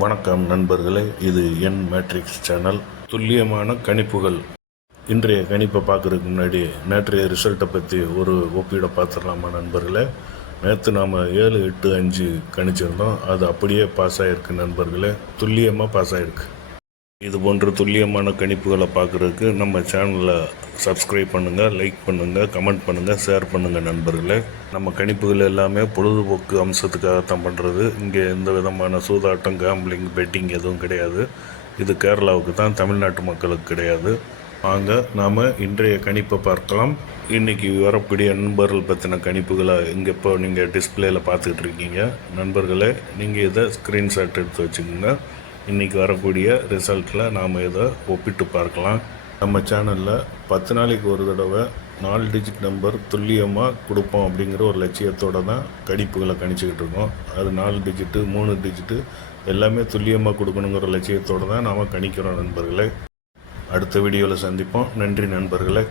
வணக்கம் நண்பர்களே, இது என் மேட்ரிக்ஸ் சேனல். துல்லியமான கணிப்புகள். இன்றைய கணிப்பை பார்க்குறதுக்கு முன்னாடி நேற்றைய ரிசல்ட்டை பற்றி ஒரு ஒப்பீடை பார்த்துடலாமா நண்பர்களே. நேற்று நாம் 7, 8, 5 கணிச்சிருந்தோம். அது அப்படியே பாஸ் ஆகிருக்கு நண்பர்களே, துல்லியமாக பாஸ் ஆகிருக்கு. இது போன்ற துல்லியமான கணிப்புகளை பார்க்குறதுக்கு நம்ம சேனலை சப்ஸ்கிரைப் பண்ணுங்கள், லைக் பண்ணுங்கள், கமெண்ட் பண்ணுங்கள், ஷேர் பண்ணுங்கள் நண்பர்களே. நம்ம கணிப்புகள் எல்லாமே பொழுதுபோக்கு அம்சத்துக்காகத்தான் பண்ணுறது. இங்கே எந்த விதமான சூதாட்டம், கேம்பிளிங், பெட்டிங் எதுவும் கிடையாது. இது கேரளாவுக்கு தான், தமிழ்நாட்டு மக்களுக்கு கிடையாது. வாங்க நாம் இன்றைய கணிப்பை பார்க்கலாம். இன்றைக்கி வரக்கூடிய நண்பர்கள் பற்றின கணிப்புகளை இங்கே இப்போ நீங்கள் டிஸ்பிளேயில் பார்த்துக்கிட்டு இருக்கீங்க நண்பர்களே. நீங்கள் இதை ஸ்க்ரீன்ஷாட் எடுத்து வச்சுக்கோங்க. இன்றைக்கி வரக்கூடிய ரிசல்ட்டில் நாம் இதை ஒப்பிட்டு பார்க்கலாம். நம்ம சேனலில் 10 நாளைக்கு ஒரு தடவை 4 டிஜிட் நம்பர் துல்லியமாக கொடுப்போம் அப்படிங்கிற ஒரு லட்சியத்தோடு தான் கணிப்புகளை கணிச்சிக்கிட்டு இருக்கோம். அது 4 டிஜிட்டு, 3 டிஜிட்டு எல்லாமே துல்லியமாக கொடுக்கணுங்கிற லட்சியத்தோடு தான் நாம் கணிக்கிறோம் நண்பர்களே. அடுத்த வீடியோவில் சந்திப்போம். நன்றி நண்பர்களே.